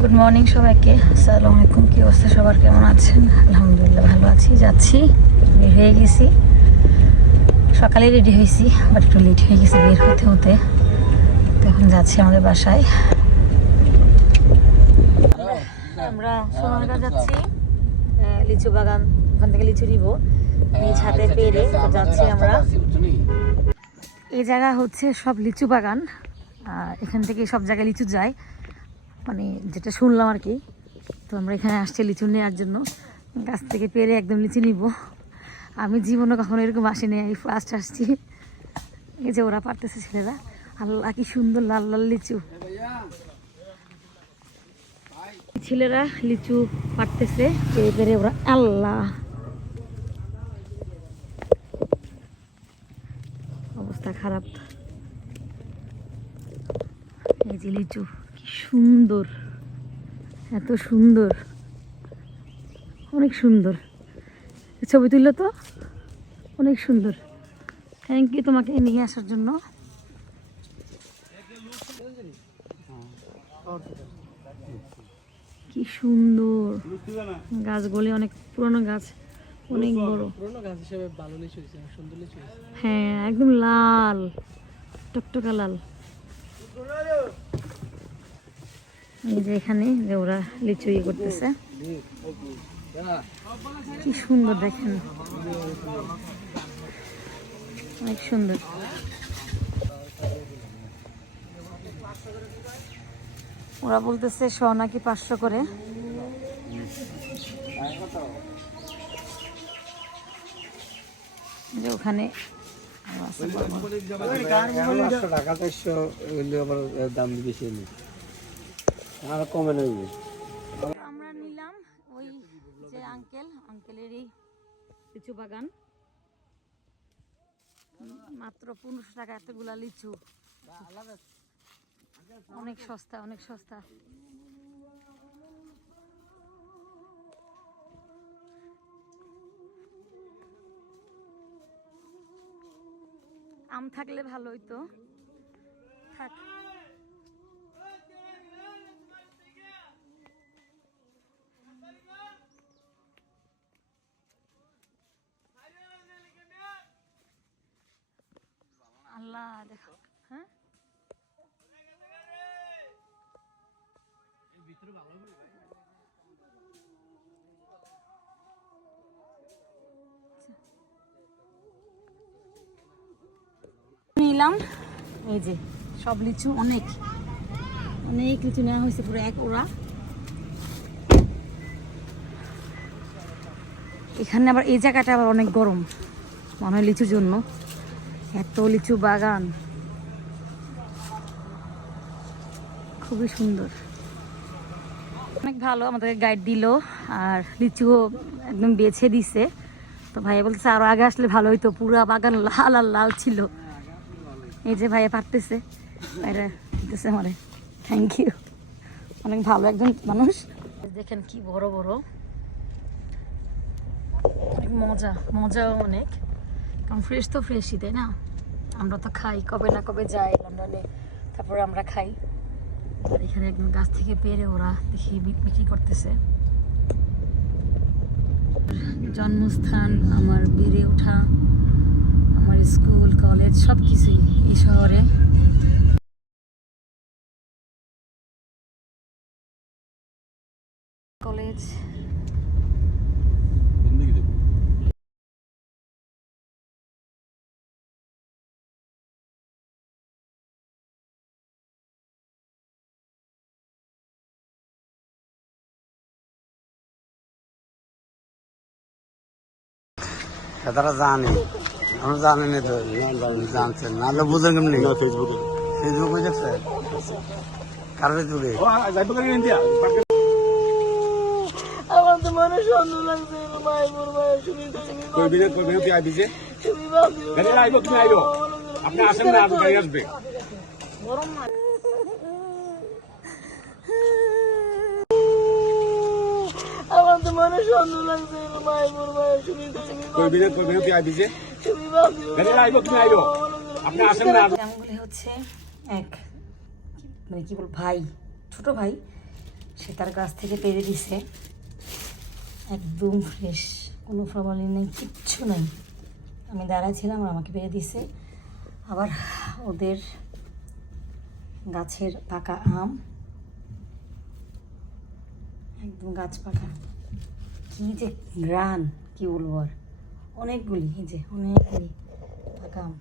Good morning সবাইকে, আসসালামু আলাইকুম। কি অবস্থা সবার, কেমন আছেন? আলহামদুলিল্লাহ ভালো আছি। যাচ্ছি, বের হয়ে গেছি। সকালে রেডি হয়েছি, বাট একটু লেট হয়ে গেছে বের হতে হতে। তো এখন যাচ্ছি আমাদের বাসায়। আমরা সোনারগাঁ যাচ্ছি, লিচু বাগান, ওখান থেকে লিচু নিব, নিজ হাতে পেরে যাচ্ছি আমরা। এই জায়গা হচ্ছে সব লিচু বাগান, এখান থেকে সব জায়গায় লিচু যায়, মানে যেটা শুনলাম আর কি। তো আমরা এখানে আসছি লিচু নেওয়ার জন্য, গাছ থেকে পেরে একদম লিচু নিব। আমি জীবনে কখনো এরকম আসিনি, এই ফার্স্ট আসছি। এই যে ওরা পারতেছে ছেলেরা, আল্লাহ কি সুন্দর লাল লাল লিচু। ছেলেরা লিচু পারতেছে পেরে পেরে ওরা, আল্লাহ অবস্থা খারাপ। এই যে লিচু কি সুন্দর, এত সুন্দর, অনেক সুন্দর। ছবি তুললো তো, অনেক সুন্দর। থ্যাংক ইউ তোমাকে নিয়ে আসার জন্য। কি সুন্দর গাছগুলি, অনেক পুরনো গাছ, অনেক বড়। হ্যাঁ, একদম লাল টকটকা লাল। এই যে এখানে যে ওরা লিচু ইয়ে করতেছে, কি সুন্দর দেখেন, অনেক সুন্দর। ওরা বলতেছে শ নাকি 500 করে। যে ওখানে আমরা নিলাম ওই যে আঙ্কেলেরই লিচু বাগান, মাত্র 1500 টাকা এতগুলা লিচু, অনেক সস্তা, অনেক সস্তা। আম থাকলে ভালো হইতো, থাক। আল্লাহ দেখো, হ্যাঁ নিলাম। এই যে সব লিচু, অনেক অনেক লিচু নেওয়া হয়েছে, পুরো এক ওরা। এখানে আবার এই জায়গাটা আবার অনেক গরম মনে হয় লিচুর জন্য, এত লিচু বাগান, খুবই সুন্দর, অনেক ভালো। আমাদেরকে গাইড দিল আর লিচুও একদম বেছে দিছে। তো ভাইয়া বলতেছে আরো আগে আসলে ভালো হইতো, পুরা বাগান লাল আর লাল ছিল। এই যে ভাইয়া পারতেছে, ভাইরা দিতেছে আমারে, থ্যাংক ইউ, অনেক ভালো একজন মানুষ। দেখেন কি বড় বড়, অনেক মজা, মজাও অনেক, কারণ ফ্রেশ তো ফ্রেশই, তাই না? আমরা তো খাই, কবে না কবে যাই লন্ডনে, তারপরে আমরা খাই। আর এখানে একদম গাছ থেকে পেরে ওরা দেখি বিক্রি করতেছে। জন্মস্থান, আমার বেড়ে ওঠা, আমার স্কুল কলেজ সব কিছুই এই শহরে। কলেজ তারা জানে, আমরা জানি না তো, জানছেন নাহলে বুঝেন কেমনি? ফেসবুকে, ফেসবুক বুঝেছে কার ফেসবুকে? আমার তো মনে সন্দেহ লাগছে, মায়ের মায়ের সুবিধা আপনি আসেন না, গাড়ি আসবে। গরম না, আমার তো মনে সন্দেহ লাগছে, মায়ের সুবিধা আপনি আসেন না। আমগুলি হচ্ছে এক, মানে কি বল, ভাই, ছোট ভাই সে তার গাছ থেকে পেরে দিছে, একদম ফ্রেশ, কোনো ফরমালিন নেই, কিচ্ছু নেই। আমি দাঁড়াইছিলাম আর আমাকে পেরে দিছে। আবার ওদের গাছের পাকা আম, একদম গাছ পাকা, কি যে গ্রান, কি বলবো আর, অনেকগুলি, এই যে অনেকগুলি পাকা আম।